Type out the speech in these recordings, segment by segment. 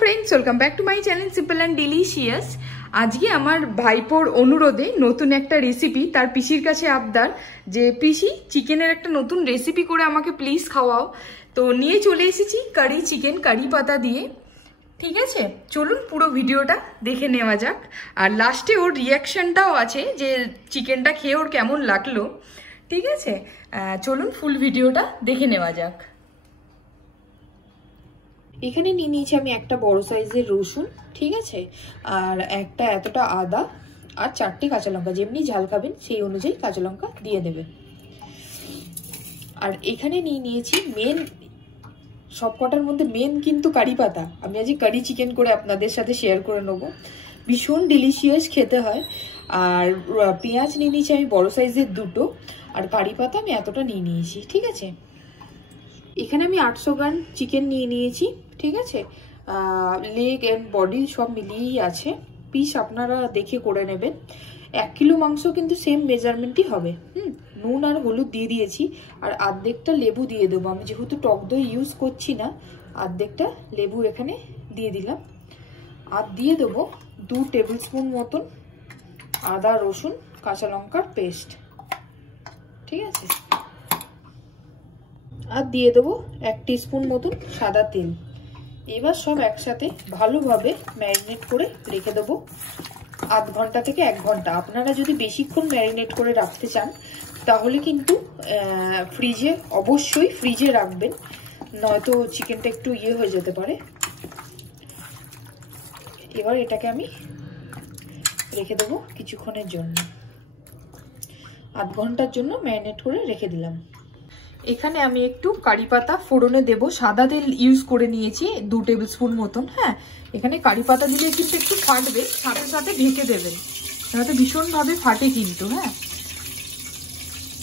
Friends welcome back to my channel simple and delicious. आज के आमार भाईपोर अनुरोधे नतून एक रेसिपि तार पिसिर काछे आबदार जे पिसी चिकेनेर एक नतून रेसिपि करे आमाके प्लिज खाओयाओ। तो निये चले एसेछि कारि चिकेन कारि पाता दिए। ठीक है, चलुन पुरो भिडियोटा देखे नेওয়া যাক। और लास्टे ओर रिएक्शनटाও আছে যে চিকেনটা খেয়ে ওর কেমন লাগলো। ঠিক আছে, চলুন ফুল ভিডিওটা দেখে নেওয়া যাক। এখানে নিয়ে নিয়েছি আমি একটা বড় সাইজের রসুন, ঠিক আছে, আর একটা এতটা আদা আর 4টে কাঁচা লঙ্কা, যেমনি ঝাল খাবেন সেই অনুযায়ী কাঁচা লঙ্কা দিয়ে দেবেন। আর এখানে নিয়ে নিয়েছি মেন সবকটার মধ্যে মেন কিন্তু কারি পাতা। আমি আজ কারি চিকেন করে আপনাদের সাথে শেয়ার করে নেব, ভীষণ ডিলিশিয়াস খেতে হয়। আর পেঁয়াজ নিয়ে নিয়েছি আমি বড় সাইজের দুটো, আর কারি পাতা আমি এতটা নিয়ে নিয়েছি। ঠিক আছে, এখানে আমি 800 গ্রাম চিকেন নিয়ে নিয়েছি। ঠিক আছে, লেগ এন্ড বডি সব মিলিয়েই আছে। পিস আপনারা দেখে করে নেবেন। 1 কিলো মাংস কিন্তু সেম মেজারমেন্টই হবে। নুন আর হলুদ দিয়ে দিয়েছি, আর অর্ধেকটা লেবু দিয়ে দেবো। আমি যেহেতু টক দই ইউজ করছি না, অর্ধেকটা লেবু এখানে দিয়ে দিলাম। আর দিয়ে দেবো 2 টেবিল স্পুন মতন আদা রসুন কাঁচা লঙ্কার পেস্ট। ঠিক আছে, আর দিয়ে দেবো 1 টিস্পুন মতন সাদা তেল। এবার সব একসাথে ভালোভাবে ম্যারিনেট করে রেখে দেবো আধ ঘন্টা থেকে 1 ঘন্টা। আপনারা যদি বেশিক্ষণ ম্যারিনেট করে রাখতে চান তাহলে কিন্তু ফ্রিজে অবশ্যই ফ্রিজে রাখবেন, নয়তো চিকেনটা একটু হয়ে যেতে পারে। এবার এটাকে আমি রেখে দেবো কিছুক্ষণের জন্য, আধ ঘন্টার জন্য ম্যারিনেট করে রেখে দিলাম। এখানে আমি একটু কারি পাতা ফোড়নে দেব। সাদা তেল ইউজ করে নিয়েছি 2 টেবিল স্পুন মতন। হ্যাঁ, এখানে কারি পাতা দিলে কিন্তু একটু ফাটবে, সাথে সাথে ঢেকে দেবেন, তাহলে ভীষণভাবে ফাটে কিন্তু। হ্যাঁ,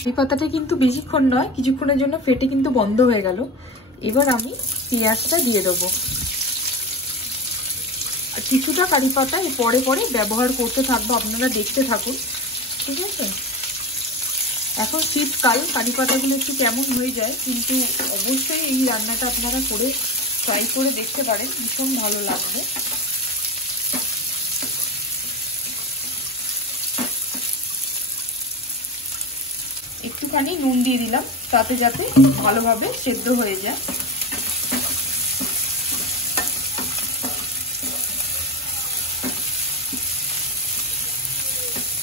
এই পাতাটা কিন্তু বেশিক্ষণ নয়, কিছুক্ষণের জন্য ফেটে কিন্তু বন্ধ হয়ে গেল। এবার আমি পেঁয়াজটা দিয়ে দেবো। আর কিছুটা কারি পাতা পরে পরে ব্যবহার করতে থাকবো, আপনারা দেখতে থাকুন। ঠিক আছে, এখন শীতকাল, কারি পাতাগুলো একটু কেমন হয়ে যায়, কিন্তু অবশ্যই এই রান্নাটা আপনারা করে ট্রাই করে দেখতে পারেন, ভীষণ ভালো লাগবে। একটুখানি নুন দিয়ে দিলাম তাতে যাতে ভালোভাবে সেদ্ধ হয়ে যায়।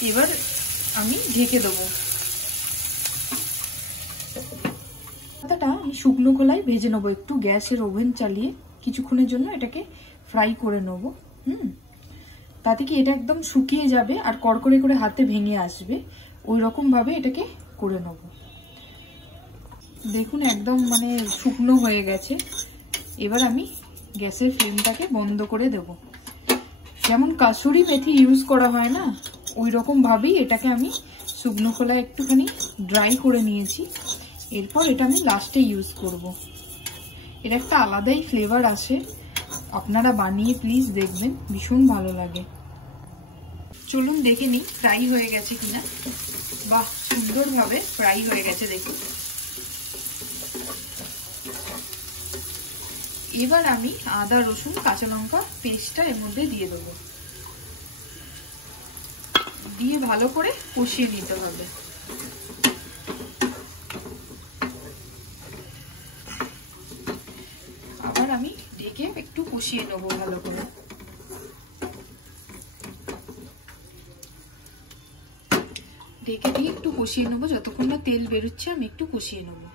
এবার আমি ঢেকে দেবো। পাতাটা আমি শুকনো খোলায় ভেজে নেবো, একটু গ্যাসের ওভেন চালিয়ে কিছুক্ষণের জন্য এটাকে ফ্রাই করে নেবো। তাতে কি এটা একদম শুকিয়ে যাবে আর কড়কড়ে করে হাতে ভেঙে আসবে, ওই রকম ভাবে এটাকে করে নেব। দেখুন একদম মানে শুকনো হয়ে গেছে। এবার আমি গ্যাসের ফ্লেমটাকে বন্ধ করে দেব। যেমন কাসুরি মেথি ইউজ করা হয় না, ওই রকম ভাবেই এটাকে আমি শুকনো খোলায় একটুখানি ড্রাই করে নিয়েছি। এরপর এটা আমি লাস্টে ইউজ করব। এর একটা আলাদাই ফ্লেভার আসে, আপনারা বানিয়ে প্লিজ দেখবেন, ভীষণ ভালো লাগে। চলুন দেখে নিই ফ্রাই হয়ে গেছে কিনা। বাহ, সুন্দরভাবে ফ্রাই হয়ে গেছে দেখুন। এবার আমি আদা রসুন কাঁচা লঙ্কা পেস্টটা এর মধ্যে দিয়ে দেবো, দিয়ে ভালো করে কষিয়ে নিতে হবে। আবার আমি ঢেকে একটু কষিয়ে নেবো ভালো করে। ঢেকে দিয়ে একটু কষিয়ে নেবো, যতক্ষণ না তেল বেরোচ্ছে আমি একটু কষিয়ে নেবো।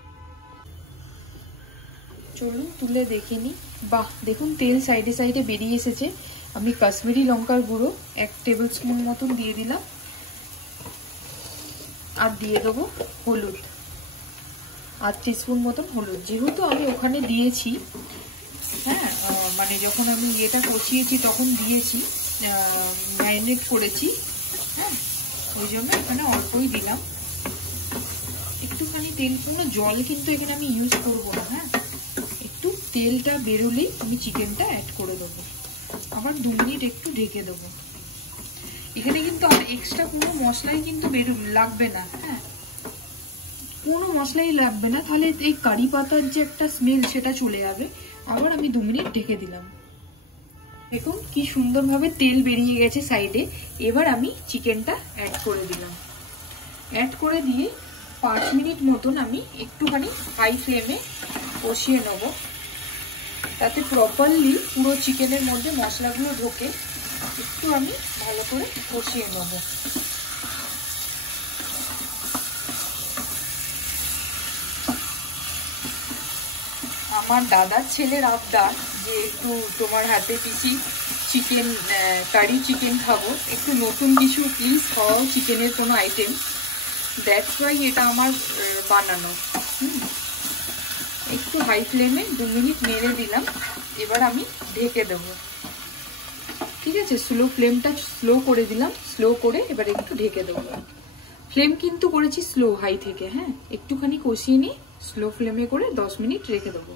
চলুন তুলে দেখে নিই। বাহ, দেখুন তেল সাইডে সাইডে বেরিয়ে এসেছে। আমি কাশ্মীরি লঙ্কার গুঁড়ো 1 টেবিল স্পুন মতন দিয়ে দিলাম, আর দিয়ে দেবো হলুদ 8 টিস্পুন মতন হলুদ। যেহেতু আমি ওখানে দিয়েছি, হ্যাঁ, মানে যখন আমি এটা কষিয়েছি তখন দিয়েছি, ম্যারিনেট করেছি, হ্যাঁ, ওই জন্য এখানে অল্পই দিলাম। একটুখানি তেল, কোনো জল কিন্তু এখানে আমি ইউজ করবো না। হ্যাঁ, একটু তেলটা বেরোলেই আমি চিকেনটা অ্যাড করে দেবো। আবার 2 মিনিট একটু ঢেকে দেবো। এখানে কিন্তু আমার এক্সট্রা কোনো মশলাই কিন্তু লাগবে না। হ্যাঁ, কোনো মশলাই লাগবে না, তাহলে এই কারি পাতার যে একটা স্মেল সেটা চলে যাবে। আবার আমি 2 মিনিট ঢেকে দিলাম। দেখুন কি সুন্দরভাবে তেল বেরিয়ে গেছে সাইডে। এবার আমি চিকেনটা অ্যাড করে দিলাম। অ্যাড করে দিয়ে 5 মিনিট মতন আমি একটুখানি হাই ফ্লেমে কষিয়ে নেব, তাতে প্রপারলি পুরো চিকেনের মধ্যে মশলাগুলো ঢোকে। একটু আমি ভালো করে কষিয়ে নেব। আমার দাদার ছেলের আবদার যে একটু তোমার হাতে পিসি চিকেন কারি চিকেন খাবো, একটু নতুন কিছু প্লিজ খাওয়াও চিকেনের কোনো আইটেম। দ্যাটস ওয়াই এটা আমার বানানো। একটু হাই ফ্লেমে 2 মিনিট নেড়ে দিলাম। এবার আমি ঢেকে দেবো। ঠিক আছে, ফ্লেমটা স্লো করে দিলাম। স্লো করে এবার একটু ঢেকে দেবো। ফ্লেম কিন্তু করেছি স্লো, হাই থেকে। হ্যাঁ, একটুখানি কষিয়ে নিয়ে স্লো ফ্লেমে করে 10 মিনিট রেখে দেবো।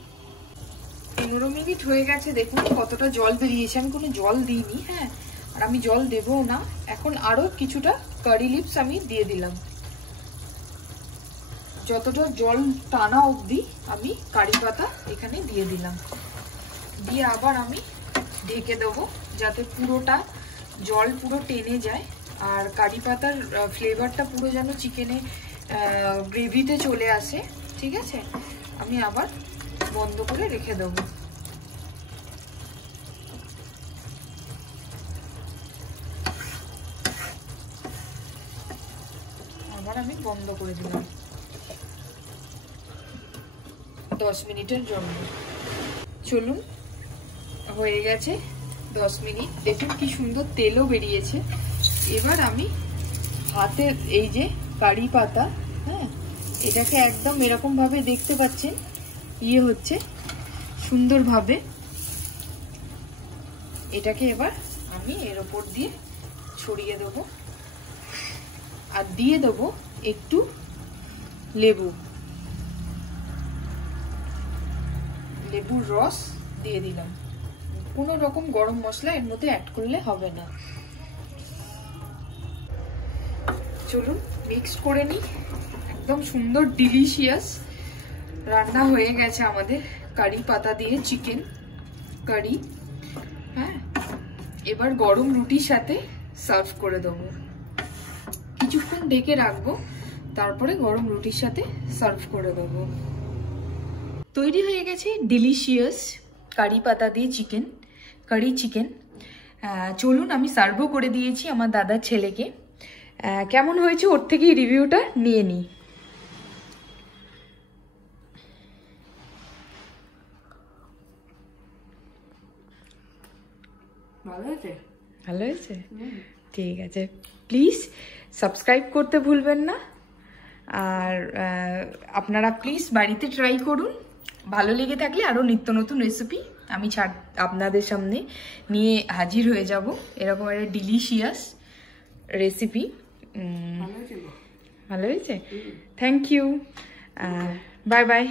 15 মিনিট হয়ে গেছে। দেখুন কতটা জল বেরিয়েছে। আমি কোনো জল দিইনি। হ্যাঁ, আর আমি জল দেবও না। এখন আরো কিছুটা কারি লিভস আমি দিয়ে দিলাম। যতটা জল টানা অবধি আমি কারি পাতা এখানে দিয়ে দিলাম। দিয়ে আবার আমি ঢেকে দেবো, যাতে পুরোটা জল পুরো টেনে যায় আর কারি পাতার ফ্লেভারটা পুরো যেন চিকেনে গ্রেভিতে চলে আসে। ঠিক আছে, আমি আবার বন্ধ করে রেখে দেবো। আবার আমি বন্ধ করে দিলাম 10 মিনিটের জন্য। চলুন, হয়ে গেছে 10 মিনিট। দেখুন কি সুন্দর তেলও বেরিয়েছে। এবার আমি হাতে এই যে কারি পাতা, হ্যাঁ, এটাকে একদম এরকম ভাবে দেখতে পাচ্ছেন হচ্ছে সুন্দরভাবে। এটাকে এবার আমি এর ওপর দিয়ে ছড়িয়ে দেবো আর দিয়ে দেবো একটু লেবুর রস দিয়ে দিলাম। কোনো রকম গরম মশলা এর মধ্যে অ্যাড করলে হবে না। চলুন মিক্সড করে নিই। একদম সুন্দর ডিলিশিয়াস রান্না হয়ে গেছে আমাদের কারি পাতা দিয়ে চিকেন কারি। হ্যাঁ, এবার গরম রুটির সাথে সার্ভ করে দেবো। কিছুক্ষণ ঢেকে রাখবো, তারপরে গরম রুটির সাথে সার্ভ করে দেবো। তৈরি হয়ে গেছে ডিলিশিয়াস কারি পাতা দিয়ে কারি চিকেন। চলুন, আমি সার্ভও করে দিয়েছি আমার দাদার ছেলেকে। কেমন হয়েছে ওর থেকেই রিভিউটা নিয়ে নিই। ভালো হয়েছে? ঠিক আছে, প্লিজ সাবস্ক্রাইব করতে ভুলবেন না। আর আপনারা প্লিজ বাড়িতে ট্রাই করুন। ভালো লেগে থাকলে আরও নিত্য নতুন রেসিপি আমি আপনাদের সামনে নিয়ে হাজির হয়ে যাব। এরকম একটা ডিলিশিয়াস রেসিপি। ভালো হয়েছে? Thank you. Bye by.